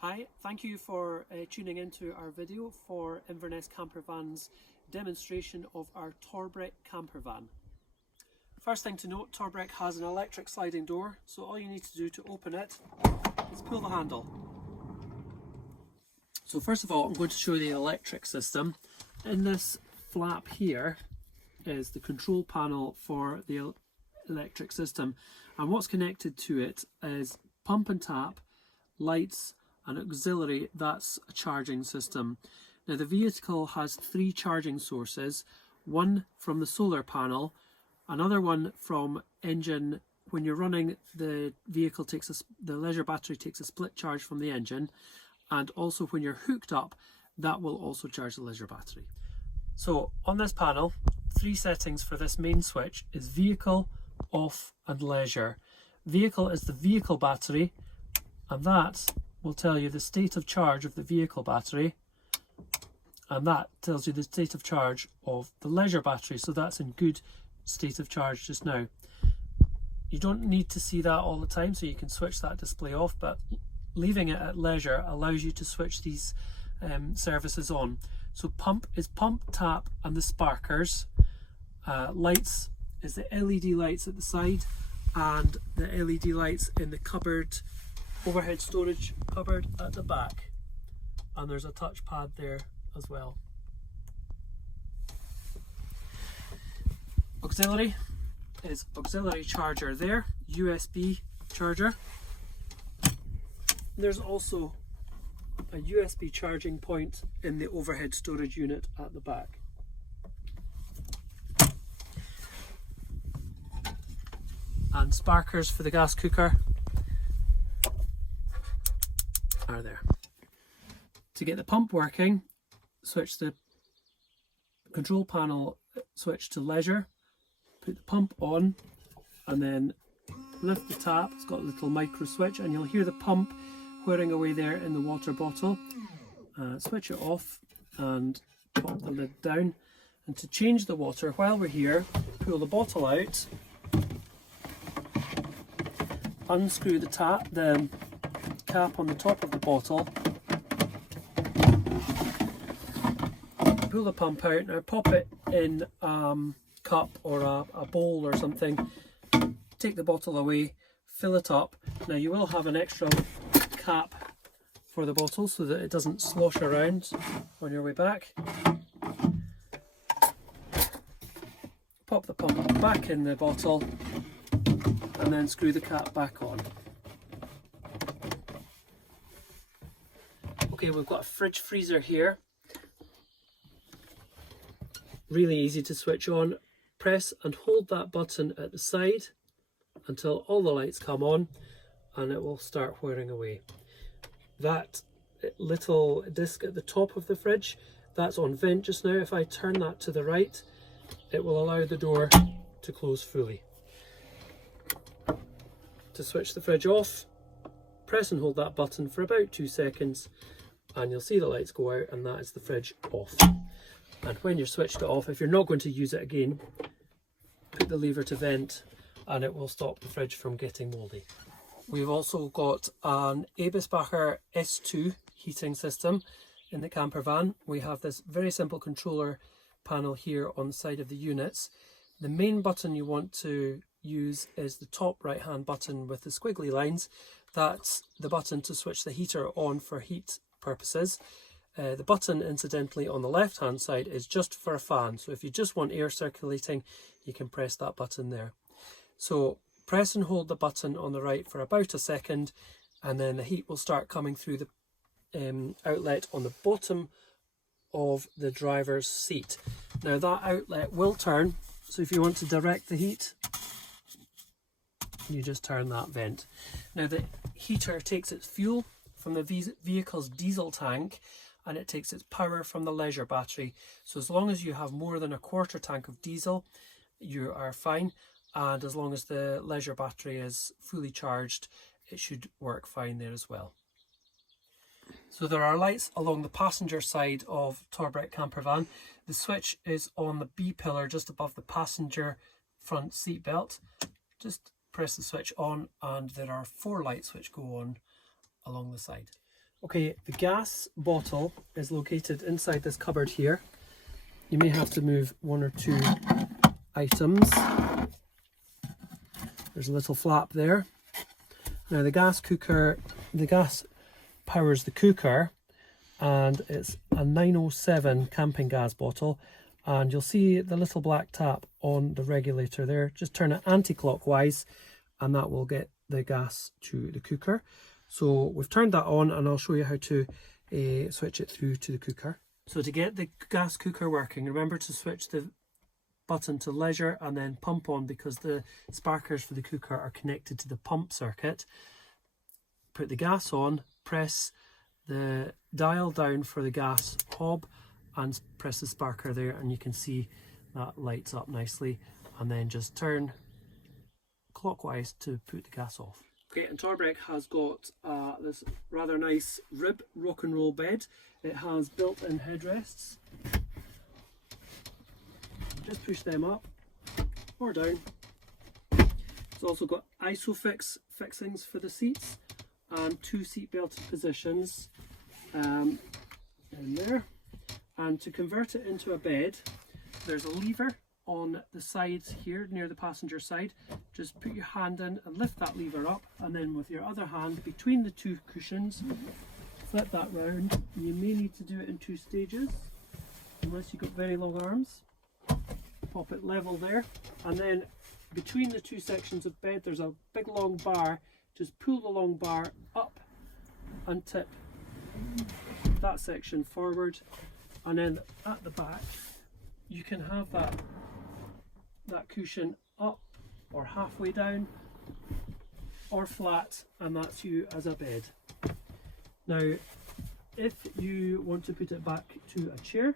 Hi, thank you for tuning into our video for Inverness Campervan's demonstration of our Torbreck campervan. First thing to note, Torbreck has an electric sliding door, so all you need to do to open it is pull the handle. So first of all, I'm going to show you the electric system. In this flap here is the control panel for the electric system, and what's connected to it is pump and tap, lights, and auxiliary. That's a charging system. Now the vehicle has 3 charging sources, one from the solar panel, another one from engine. When you're running, the vehicle the leisure battery takes a split charge from the engine, and also when you're hooked up, that will also charge the leisure battery. So on this panel, 3 settings for this main switch is vehicle, off, and leisure. Vehicle is the vehicle battery, and that will tell you the state of charge of the vehicle battery, and that tells you the state of charge of the leisure battery, so that's in good state of charge just now. You don't need to see that all the time, so you can switch that display off, but leaving it at leisure allows you to switch these services on. So pump is pump, tap, and the sparkers. Lights is the LED lights at the side and the LED lights in the cupboard, overhead storage cupboard at the back, and there's a touchpad there as well. Auxiliary is auxiliary charger there, USB charger. There's also a USB charging point in the overhead storage unit at the back. And sparkers for the gas cooker are there. To get the pump working, switch the control panel switch to leisure, put the pump on, and then lift the tap. It's got a little micro switch, and you'll hear the pump whirring away there in the water bottle. Switch it off and pop the lid down. And to change the water, while we're here, pull the bottle out, unscrew the cap on the top of the bottle, pull the pump out. Now pop it in a cup or a bowl or something, take the bottle away, fill it up. Now you will have an extra cap for the bottle so that it doesn't slosh around on your way back. Pop the pump back in the bottle and then screw the cap back on. Okay, we've got a fridge freezer here. Really easy to switch on. Press and hold that button at the side until all the lights come on, and it will start whirring away. That little disc at the top of the fridge, that's on vent just now. If I turn that to the right, it will allow the door to close fully. To switch the fridge off, press and hold that button for about 2 seconds, and you'll see the lights go out, and that is the fridge off. And when you're switched it off, if you're not going to use it again, put the lever to vent, and it will stop the fridge from getting mouldy. We've also got an Ebisbacher S2 heating system in the campervan. We have this very simple controller panel here on the side of the units. The main button you want to use is the top right hand button with the squiggly lines. That's the button to switch the heater on for heat purposes. The button, incidentally, on the left hand side is just for a fan, so if you just want air circulating, you can press that button there. So press and hold the button on the right for about a second, and then the heat will start coming through the outlet on the bottom of the driver's seat. Now that outlet will turn, so if you want to direct the heat, you just turn that vent. Now the heater takes its fuel from the vehicle's diesel tank, and it takes its power from the leisure battery. So as long as you have more than a quarter tank of diesel, you are fine, and as long as the leisure battery is fully charged, it should work fine there as well. So there are lights along the passenger side of Torbreck campervan. The switch is on the B pillar just above the passenger front seat belt. Just press the switch on, and there are 4 lights which go on along the side. Okay, the gas bottle is located inside this cupboard here. You may have to move one or two items. There's a little flap there. Now the gas powers the cooker, and it's a 907 camping gas bottle, and you'll see the little black tap on the regulator there. Just turn it anti-clockwise and that will get the gas to the cooker. So we've turned that on, and I'll show you how to switch it through to the cooker. So to get the gas cooker working, remember to switch the button to leisure and then pump on, because the sparkers for the cooker are connected to the pump circuit. Put the gas on, press the dial down for the gas hob and press the sparker there, and you can see that lights up nicely, and then just turn clockwise to put the gas off. Okay, and Torbreck has got this rather nice rib rock and roll bed. It has built-in headrests. Just push them up or down. It's also got ISOFIX fixings for the seats and 2 seat belt positions in there. And to convert it into a bed, there's a lever on the side here near the passenger side. Just put your hand in and lift that lever up, and then with your other hand between the 2 cushions, flip that round. You may need to do it in 2 stages unless you've got very long arms. Pop it level there, and then between the 2 sections of bed there's a big long bar. Just pull the long bar up and tip that section forward, and then at the back you can have that cushion up or halfway down or flat, and that's you as a bed. Now if you want to put it back to a chair,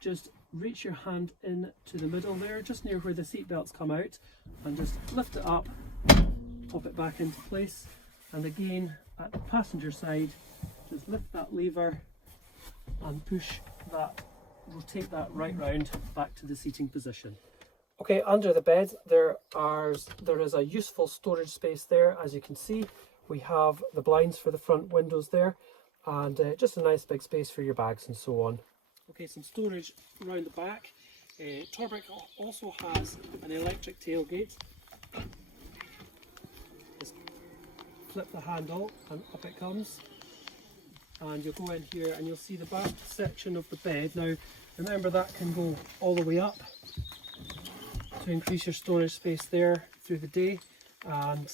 just reach your hand in to the middle there, just near where the seat belts come out, and just lift it up, pop it back into place. And again at the passenger side, just lift that lever and push that, rotate that right round back to the seating position. Okay, under the bed there is a useful storage space there. As you can see, we have the blinds for the front windows there, and just a nice big space for your bags and so on. Okay, some storage around the back. Torbreck also has an electric tailgate. Just flip the handle and up it comes, and you'll go in here and you'll see the back section of the bed. Now remember, that can go all the way up to increase your storage space there through the day, and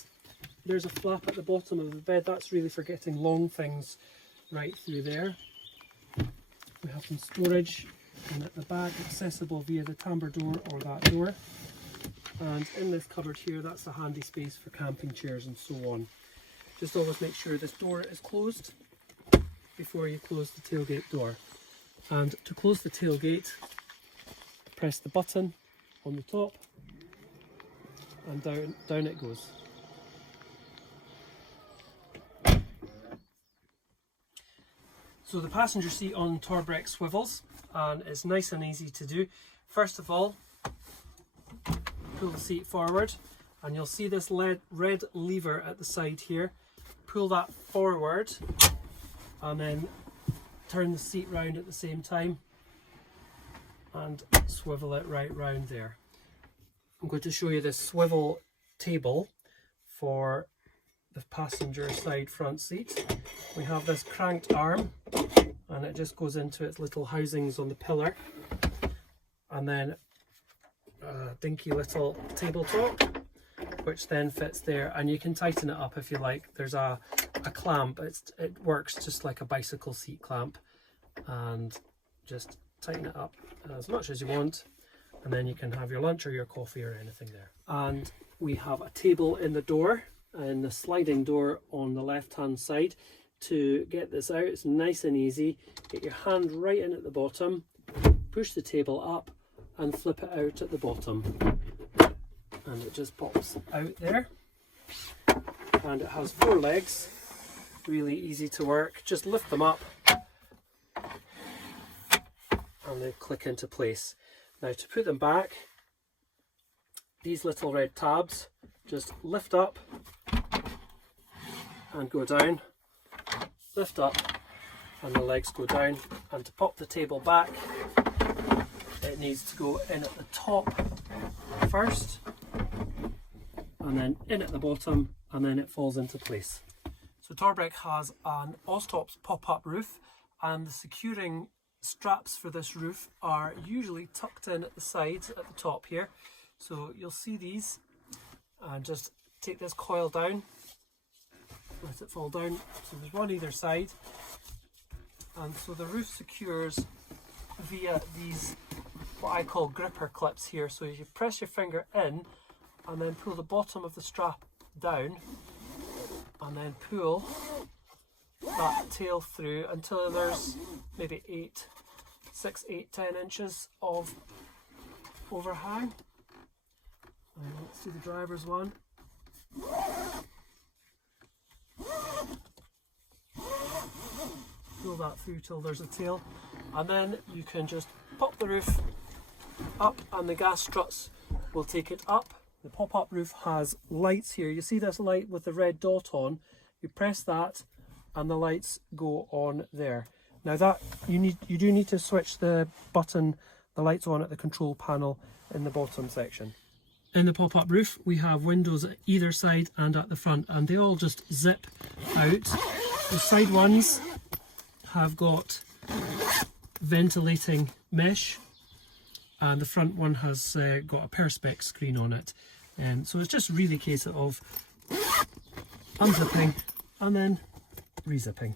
there's a flap at the bottom of the bed. That's really for getting long things right through there. We have some storage, and at the back accessible via the tambour door or that door. And in this cupboard here, that's a handy space for camping chairs and so on. Just always make sure this door is closed before you close the tailgate door. And to close the tailgate, press the button on the top, and down it goes. So the passenger seat on Torbreck swivels, and it's nice and easy to do. First of all, pull the seat forward, and you'll see this red lever at the side here. Pull that forward and then turn the seat round at the same time and swivel it right round there. I'm going to show you this swivel table for the passenger side front seat. We have this cranked arm, and it just goes into its little housings on the pillar, and then a dinky little tabletop which then fits there, and you can tighten it up if you like. There's a clamp. It works just like a bicycle seat clamp, and just tighten it up as much as you want, and then you can have your lunch or your coffee or anything there. And we have a table in the door, and the sliding door on the left hand side. To get this out, it's nice and easy. Get your hand right in at the bottom, push the table up and flip it out at the bottom, and it just pops out there. And it has 4 legs, really easy to work. Just lift them up and they click into place. Now to put them back, these little red tabs just lift up and go down, lift up and the legs go down. And to pop the table back, it needs to go in at the top first, and then in at the bottom, and then it falls into place. So Torbreck has an Ostops pop-up roof, and the securing straps for this roof are usually tucked in at the sides at the top here. So you'll see these, and just take this coil down, let it fall down. So there's one either side, and so the roof secures via these what I call gripper clips here. So you press your finger in and then pull the bottom of the strap down, and then pull that tail through until there's maybe 6, 8, 10 inches of overhang. And let's see the driver's one. Pull that through till there's a tail, and then you can just pop the roof up and the gas struts will take it up. The pop-up roof has lights here. You see this light with the red dot on? You press that and the lights go on there. Now that you do need to switch the button, the lights on at the control panel in the bottom section. In the pop-up roof we have windows at either side and at the front, and they all just zip out. The side ones have got ventilating mesh, and the front one has got a perspex screen on it. So it's just really a case of unzipping and then rezipping.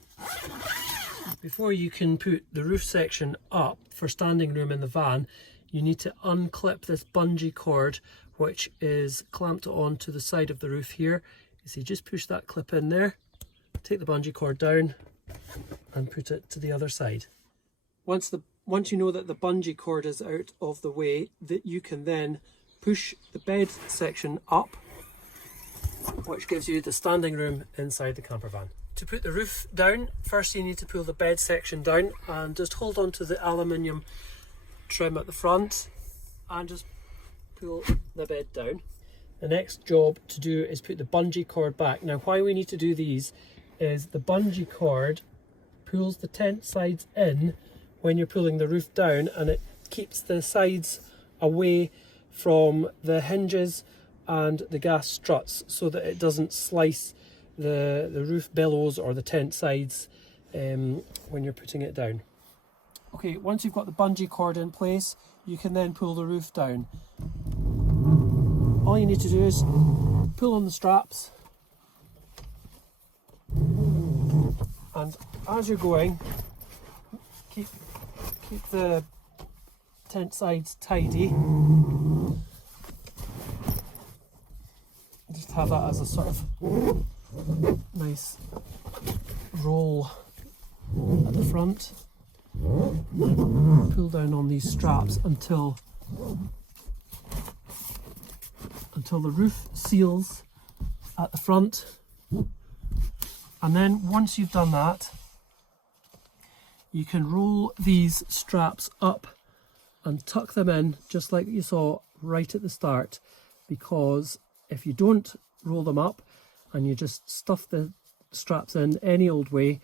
Before you can put the roof section up for standing room in the van, you need to unclip this bungee cord which is clamped onto the side of the roof here. You see, just push that clip in there, take the bungee cord down and put it to the other side. Once you know that the bungee cord is out of the way, that you can then push the bed section up, which gives you the standing room inside the camper van. To put the roof down, first you need to pull the bed section down and just hold on to the aluminium trim at the front and just pull the bed down. The next job to do is put the bungee cord back. Now why we need to do these is the bungee cord pulls the tent sides in when you're pulling the roof down, and it keeps the sides away from the hinges and the gas struts so that it doesn't slice the roof billows or the tent sides when you're putting it down. Okay, once you've got the bungee cord in place, you can then pull the roof down. All you need to do is pull on the straps, and as you're going, keep the tent sides tidy. Just have that as a sort of nice roll at the front. And pull down on these straps until the roof seals at the front. And then once you've done that, you can roll these straps up and tuck them in just like you saw right at the start, because if you don't roll them up and you just stuff the straps in any old way,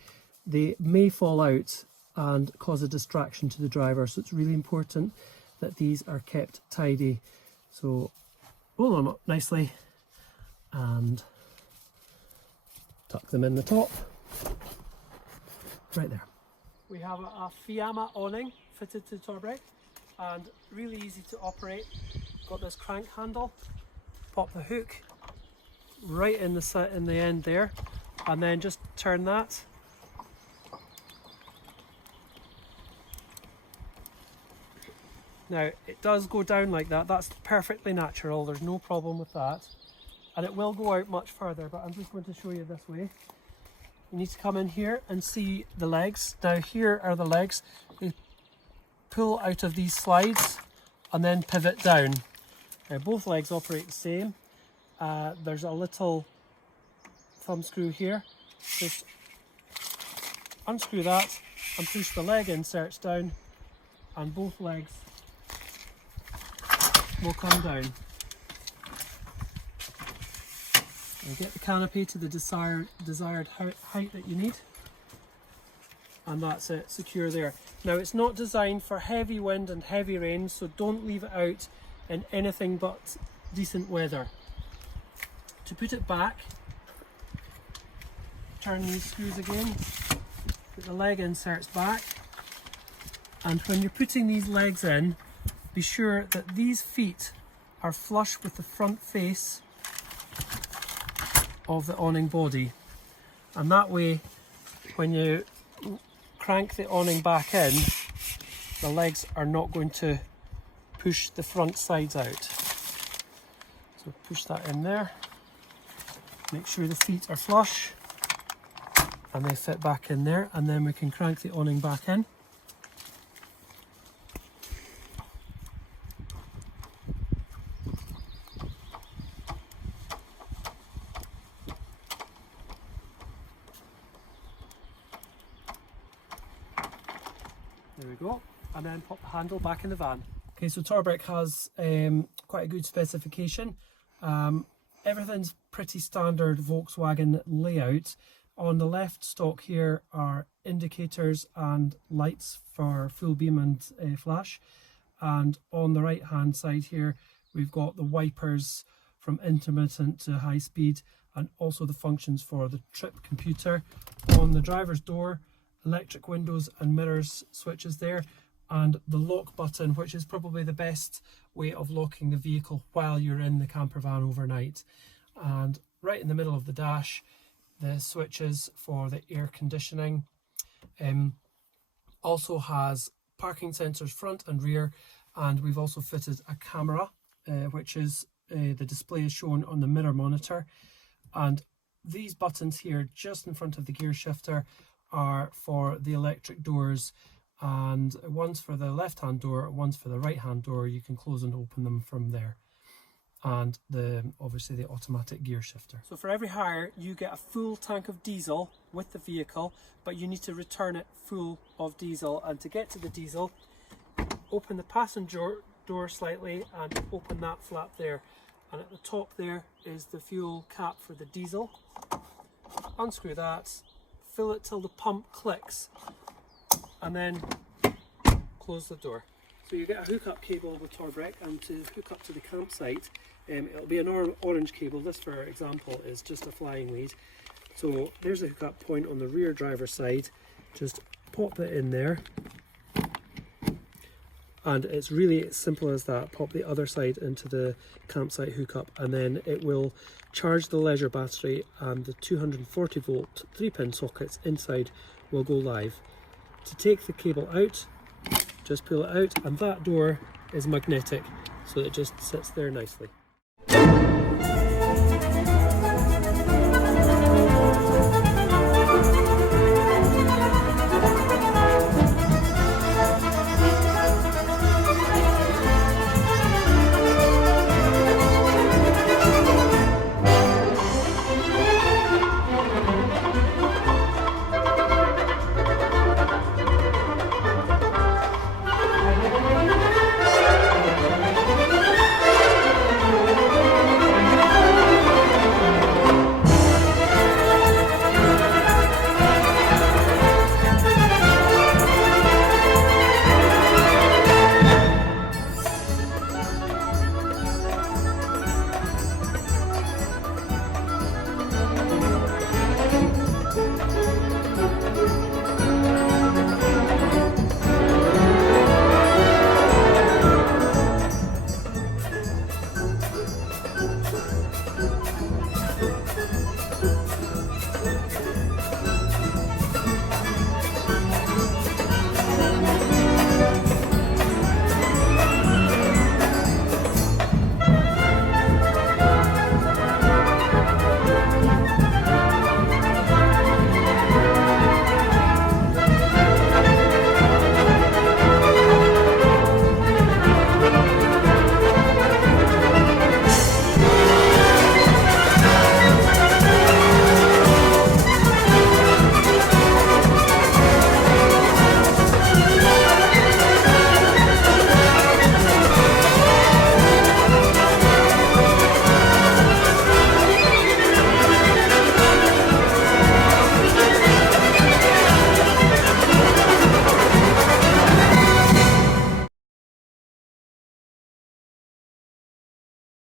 they may fall out and cause a distraction to the driver. So it's really important that these are kept tidy. So roll them up nicely and tuck them in the top, right there. We have a Fiamma awning fitted to Torbreck, and really easy to operate. Got this crank handle, pop the hook right in the end there, and then just turn that. Now it does go down like that, that's perfectly natural, there's no problem with that. And it will go out much further, but I'm just going to show you this way. You need to come in here and see the legs. Now here are the legs. They pull out of these slides and then pivot down. Now both legs operate the same. There's a little thumb screw here. Just unscrew that and push the leg inserts down, and both legs will come down. And get the canopy to the desired height that you need, and that's it, secure there. Now it's not designed for heavy wind and heavy rain, so don't leave it out in anything but decent weather. To put it back, turn these screws again, put the leg inserts back, and when you're putting these legs in, be sure that these feet are flush with the front face of the awning body, and that way when you crank the awning back in, the legs are not going to push the front sides out. So push that in there, make sure the feet are flush and they fit back in there, and then we can crank the awning back in. There we go, and then pop the handle back in the van. Okay, so Torbreck has quite a good specification. Everything's pretty standard Volkswagen layout. On the left stock here are indicators and lights for full beam and flash. And on the right hand side here, we've got the wipers from intermittent to high speed, and also the functions for the trip computer. On the driver's door, electric windows and mirrors switches there, and the lock button, which is probably the best way of locking the vehicle while you're in the camper van overnight. And right in the middle of the dash, the switches for the air conditioning. Also has parking sensors front and rear, and we've also fitted a camera, which is the display is shown on the mirror monitor. And these buttons here just in front of the gear shifter are for the electric doors, and one's for the left hand door, one's for the right hand door. You can close and open them from there, and obviously the automatic gear shifter. So for every hire you get a full tank of diesel with the vehicle, but you need to return it full of diesel. And to get to the diesel, open the passenger door slightly and open that flap there, and at the top there is the fuel cap for the diesel. Unscrew that, fill it till the pump clicks, and then close the door. So you get a hookup cable with Torbreck, and to hook up to the campsite, it'll be an orange cable. This, for example, is just a flying lead. So there's a hookup point on the rear driver's side. Just pop it in there, and it's really as simple as that. Pop the other side into the campsite hookup, and then it will charge the leisure battery, and the 240 volt 3-pin sockets inside will go live. To take the cable out, just pull it out, and that door is magnetic, so it just sits there nicely.